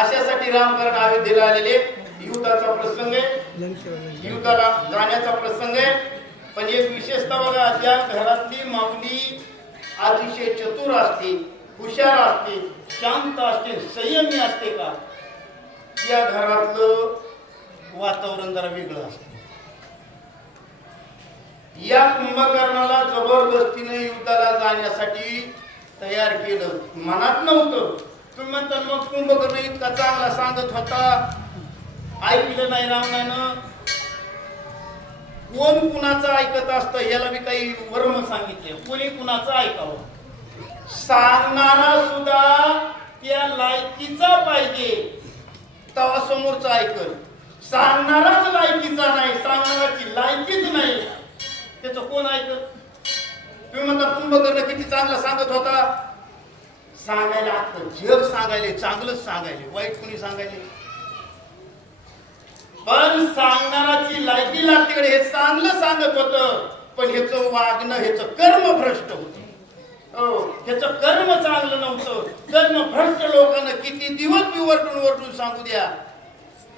अशासाठी रामकरण अयोध्येला आलेले. युद्धाचा प्रसंग आहे, युद्धाला जाण्याचा प्रसंग आहे. पण एक विशेषता बघा, ज्या घरातली माऊली अतिशय चतुर असते, हुशार असते, शांत असते, संयमी असते का, त्या घरातलं वातावरण जरा वेगळं असतं. या कुंभकर्णाला जबरदस्तीने युद्धाला जाण्यासाठी तयार केलं, मनात नव्हतं. तुम्ही म्हणता मग कुंभकर्ण इतका चांगला सांगत होता, ऐकलं नाही रावणानं. कोण कुणाचं ऐकत असतं याला मी काही वर्म सांगितले. कोणी कुणाचं ऐकावं, सांगणारा सुद्धा त्या लायकीचा पाहिजे, तेव्हा समोरचा ऐकल. सांगणाराच लायकीचा नाही, सांगणाराची लायकीच नाही, त्याचं कोण ऐकत? तुम्ही म्हणता कुंभकर्ण किती चांगला सांगत होता. सांगायला आता जग सांगायले, चांगलंच सांगायले, वाईट कोणी सांगायले. पण सांगणाराची लायकी लागते, हे चांगलं सांगत होतं, पण ह्याचं वागणं, ह्याचं कर्म भ्रष्ट होतं. हो, ह्याचं कर्म चांगलं नव्हतं. कर्म भ्रष्ट लोकांना किती दिवस मी वरटून सांगू द्या,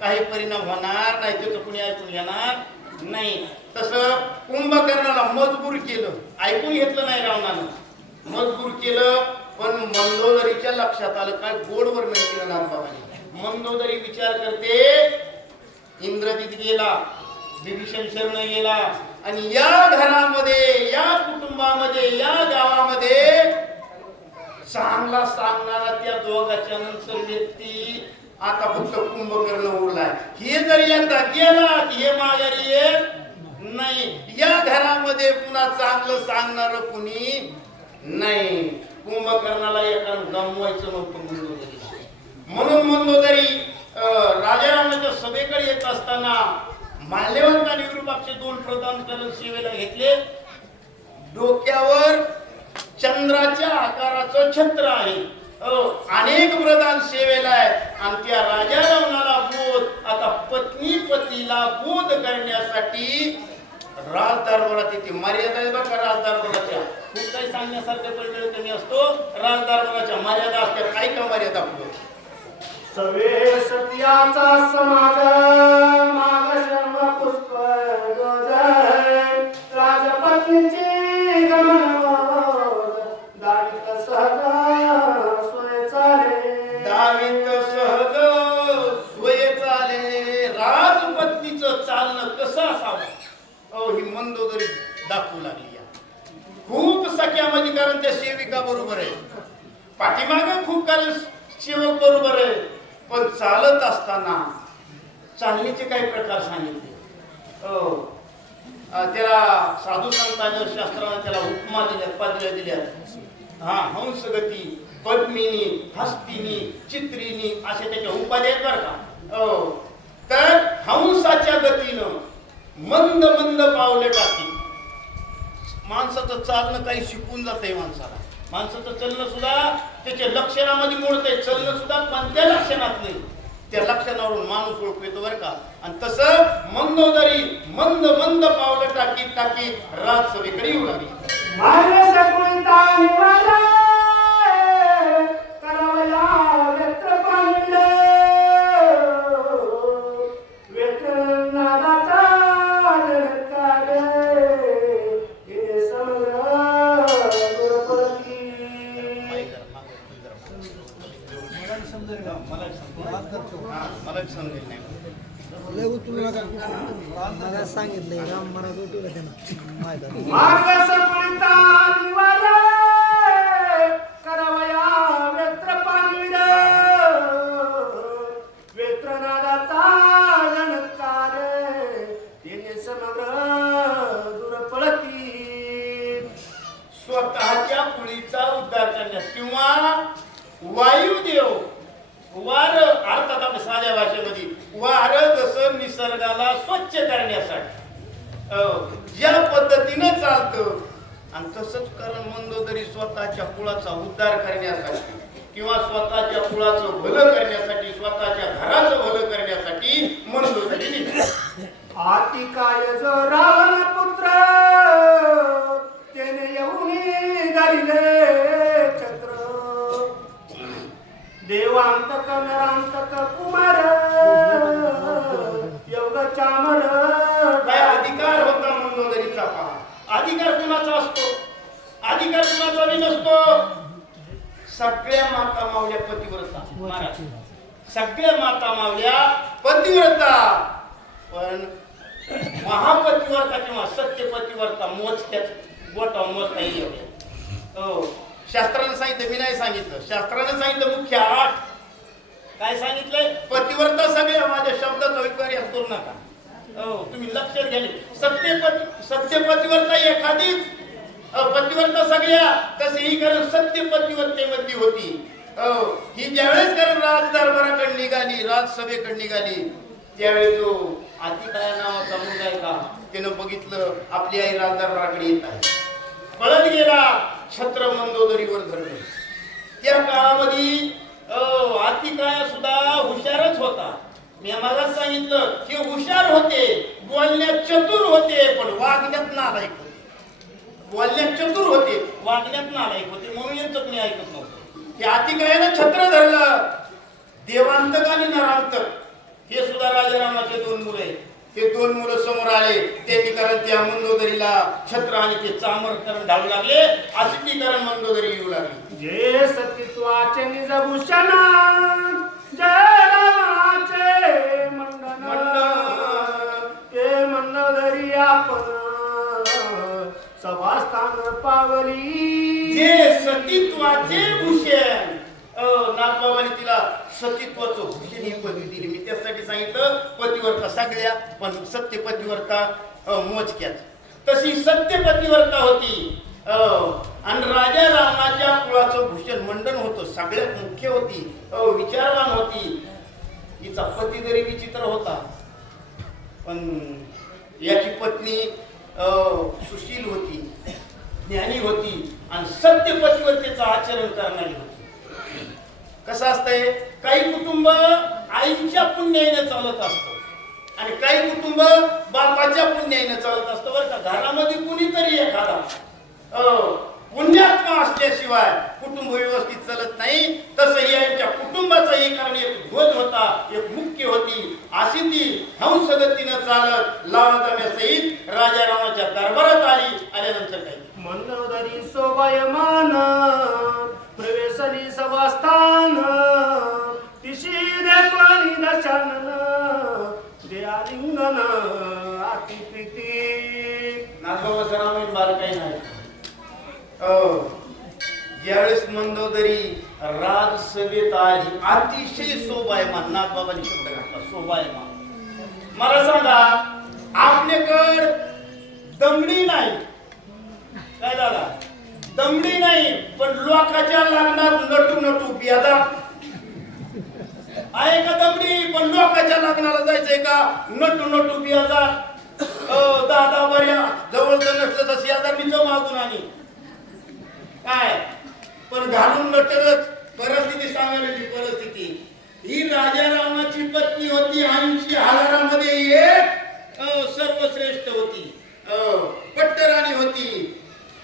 काही परिणाम होणार नाही, त्याचं कुणी ऐकून घेणार नाही. तसं कुंभकर्णाला मजबूर केलं, ऐकून घेतलं नाही रावणानं, मजबूर केलं. पण मंदोदरीच्या लक्षात आलं, काय गोडवर नाही केलं नामबाबांनी. मंदोदरी विचार करते, इंद्रजित गेला, विभीषण शरण गेला, आणि या घरामध्ये, या कुटुंबामध्ये, या गावामध्ये चांगला सांगणारा त्या दोघाच्या नंतर व्यक्ती आता फक्त कुंभकर्ण उरलाय. हे जर एकदा गेला की हे माघारी येत नाही. या घरामध्ये पुन्हा चांगलं सांगणार कुणी नाही. कुंभकर्णाला एका गमवायचं नव्हतं. म्हणून मंदोदरी राजारामाच्या सभेकडे येत असताना माल्यवंत आणि विरूपाक्षे दोन प्रधान करून सेवेला घेतले. डोक्यावर चंद्राच्या आकाराचं छत्र आहे. अनेक प्रधान सेवेला आहेत, आणि त्या राजा रावणाला बोध, आता पत्नी पतीला बोध करण्यासाठी राज दरबारात येते. मर्यादा आहे बघा राज दरबाराच्या, खूप काही सांगण्यासारखं पण वेळ कमी असतो. राज दरबाराच्या मर्यादा असतात. काय का मर्यादा पुढे सवे सत्याचा समाज माग शर्म पुष्प राजपत्नीची गमन दावित सहज सोय चाले, दावित सहज सोय चाले. राजपत्नीचं चालणं कसं असावं, ही मंदोदरी दाखवू लागली. खूप सख्यामध्ये, कारण त्या सेविका बरोबर आहे, पाठीमागे खूप कारण सेवक बरोबर आहे, पण चालत असताना चालण्याचे काही प्रकार सांगितले. त्याला साधू संतांनी शास्त्राने त्याला उपमा दिल्या, पादऱ्या दिल्या. हंसगती, पद्मिनी, हस्तिनी, चित्रिनी असे त्याच्या उपाध्या आहेत बरं का. तर हंसाच्या गतीनं मंद मंद पावले टाकी. माणसाचं चालणं काही शिकून जातंय माणसाला. माणसाचं चलणं सुद्धा त्याच्या लक्षणामध्ये मोडतंय. चलणं सुद्धा कोणत्या लक्षणात नाही, त्या लक्षणावरून माणूस ओळखू येतो बरं का. आणि तसं मंदोदरी मंद मंद पावलं टाकीत टाकीत राजसभेकडे येऊ लागली. मला सांगितलंय राम महाराज उठवलं त्यांना स्वतःच्या कुळीचा उद्धार करण्यास किंवा वायुदेव वार, अर्थात आपल्या साध्या भाषेमध्ये वार जसं निसर्गाला स्वच्छ करण्यासाठी ज्या पद्धतीनं चालतं, आणि तसंच कारण मंदोदरी स्वतःच्या कुळाचा उद्धार करण्यासाठी किंवा स्वतःच्या कुळाचं भलं करण्यासाठी, स्वतःच्या घराचं भलं करण्यासाठी मंदोदरी निघाली. आती काय जो रावण पुत्र त्याने येऊन धरिले छत्र, देवांत नरांतक कुमार योग चामर काय अधिकार होता मंदोदरीचा पहा. अधिकार कुणाचा असतो? अधिकार कुणाचा बी नसतो. सगळ्या माता मावल्या पतिव्रता महाराज, सगळ्या माता मावल्या पतिव्रता, पण महापतिव्रता किंवा सत्यपतिव्रता मोजक्याच बोटावर मोजता येईल. हो, शास्त्रानं सांगितलं, मी नाही सांगितलं. शास्त्रानं सांगितलं मुख्य 8. काय सांगितलंय? पतिव्रता सगळ्या. माझ्या शब्दाचा विपर्यास करू नका. हो, तुम्ही लक्षात घ्याले. सत्यपतिव्रता एखादीच, पतिव्रता सगळ्या. तशी कारण सत्यपतिव्रतेमध्ये होती. ही ज्यावेळेस कारण राज दरबाराकडे निघाली, राजसभेकडे निघाली, त्यावेळी जो आतिकाया नावाचा मुलगा आहे का, त्यानं बघितलं आपली आई राज दरबाराकडे येत आहे. पळत गेला, छत्र मंदोदरीवर धरलं. त्या काळामध्ये आतिकाया सुद्धा हुशारच होता. मी आम्हाला सांगितलं की हुशार होते, बोलण्यात चतुर होते, पण वागण्यात नालायक होते. बोलण्यात चतुर होते, वागण्यात नालायक होते, म्हणून यांचं कोणी ऐकत नव्हतं. हे आतिकायानं छत्र धरलं. देवांतक आणि नरांतक हे सुद्धा राजारामाचे 2 मुलं आहेत. ते 2 मुलं समोर आले. त्यांनी कारण त्या मंदोदरीला छत्र आणि ते चामरकरण घालू लागले. आशिकीकरण मंदोदरी येऊ लागली. जे सतीत्वाचे निजभूषण जय रामाचे मंडन ते मंडोदरी आपण सभास्थान पावली. जे सतीत्वाचे भूषण, नाथबाबांनी तिला सतीत्वाचं भूषण ही पदवी दिली. मी त्यासाठी सांगितलं पतिव्रता सगळ्या, पण सत्यपतिव्रता मोजक्याच. तशी सत्यपतिव्रता होती. आणि राजा रामाच्या कुळाचं भूषण मंडन होतं, सगळ्यात मुख्य होती, विचारवान होती. हिचा पती जरी विचित्र होता, पण याची पत्नी सुशील होती, ज्ञानी होती आणि सत्यपतिव्रतेचं आचरण करणारी होती. कसं असतंय, काही कुटुंब आईच्या पुण्याने चालत असतं आणि काही कुटुंब बापाच्या पुण्याने चालत असतं. बरं का, घरामध्ये कुणीतरी एखादा पुण्यात्मा असल्याशिवाय कुटुंब व्यवस्थित चालत नाही. तसं यांच्या कुटुंबाचाही कारण एक ध्वज होता, एक मुख्य होती. अशी ती हंसगतीनं चालत लावण्यासहित राजारामाच्या दरबारात आली. आल्यानंतर काही मंदोदरी शोभायमान प्रवेशली सभास्थान तिशी देखोनी दशानन दे आलिंगन आती प्रीती. नाथबाबाचं रामायण बार काही नाही. ज्यावेळेस मंदोदरी राजसभेत आली, अतिशय शोभायमान, नाथबाबांनी शब्द घातला, शोभायमान. मला सांगा, आपल्याकडे दमडी नाही, काय झाला, दमडी नाही, पण लोकांच्या लग्नात नटू नटू बेदात आहे का दमडी? पण लोकांच्या लग्नाला जायचंय का नटू नटू बेदात. दादा बऱ्या जवळचं नसलं तर शेजारणीचं मागून आणि काय, पण घालून नटलच. परिस्थिती सांगायची परिस्थिती ही राजारामाची पत्नी होती. 80,000 एक सर्वश्रेष्ठ होती, पट्टराणी होती.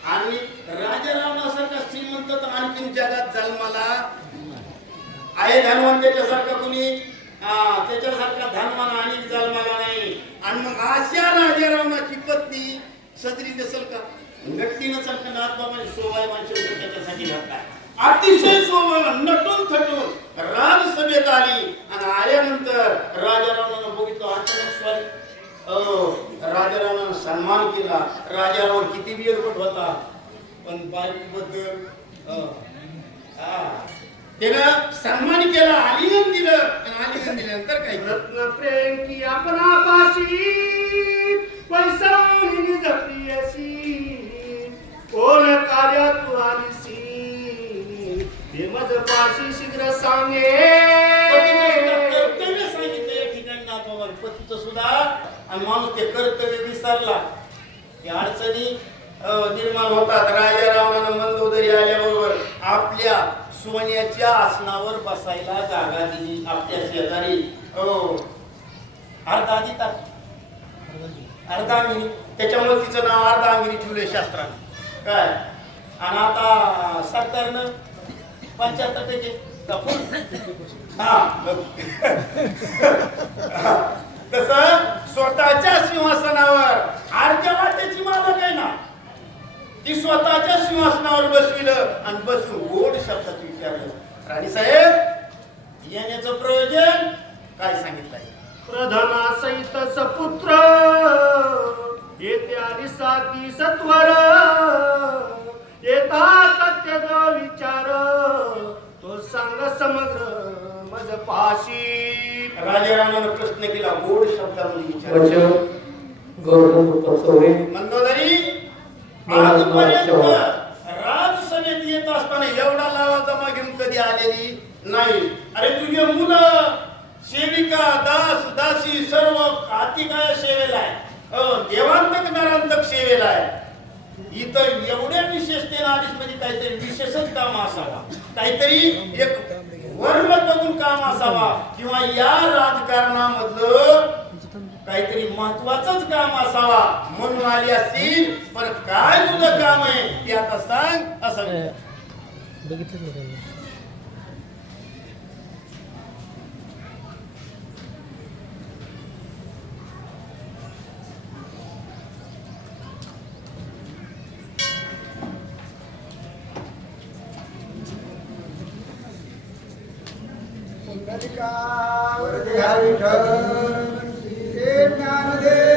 आणि राजारामासारखा श्रीमंत तर आणखीन जगात जन्माला आहे. धनवान त्याच्यासारखा कुणी, त्याच्यासारखा धनवान आणि जन्माला नाही. आणि मग अशा राजारामाची पत्नी सदरी नसेल का, नटली नसेल का? नाथबाबांनी शोभायमान शब्द त्याच्यासाठी घातला. अतिशय शोभायमान, नटून थटून राजसभेत आली. आणि आल्यानंतर राजारामानं बघितलं, अचानक स्वारी राजारामानं सन्मान केला. राजाराम किती बिरपट होता, पण बायकोबद्दल त्यानं सन्मान केला, आलिंगन दिलं. आणि आलिंगन दिल्यानंतर काही रत्न प्रेम की अपना पाशी पैसावली जपलीयसी कोण कार्य तू आलीसी ते मज पाशी शीघ्र सांगे. कर्तव्य सांगितलं या ठिकाणी नाथबाबांनी, पतीचं सुद्धा. आणि माणूस ते कर्तव्य विसरला, या अडचणी निर्माण होतात. राजा रावणानं मंदोदरी आल्याबरोबर आपल्या सोन्याच्या आसनावर बसायला जागा दिली. आपल्या शेजारी अर्धांगिनी, त्याच्यामुळे तिचं नाव अर्धांगिनी ठेवलंय शास्त्राने. काय, आणि आता सरकारनं 75% तस स्वतःच्या सिंहासनावर आरच्या वाटेची मालक आहे ना, ती स्वतःच्या सिंहासनावर बसविलं आणि बसून गोड शब्दात विचारलं, राणीसाहेब येण्याचं प्रयोजन काय सांगितलंय? प्रधानासहित सपुत्र येते आणि साती सत्वर येतात त्याचा विचार तो सांग समग्र मज पाशी. राजारामानं प्रश्न केला, गोड शब्दामध्ये विचारलं. मंदोदरी आजपर्यंत राजसभेत येत असताना एवढा लावा जमा घेऊन कधी आलेली नाही. अरे तुझे मुलं, सेविका, दास दासी सर्व हाती काय सेवेला आहे, देवांतक नरांतक सेवेला आहे. इथं एवढ्या विशेषतेने आलीस म्हणजे काहीतरी विशेषच काम असावा, काहीतरी एक वर्म बघून काम असावा, किंवा या राजकारणामधलं काहीतरी महत्वाचंच काम असावा म्हणून आली असतील. पण काय तुझं काम आहे ते आता सांग असं. बघितलं वरदे हरी ठर श्री ज्ञानदेव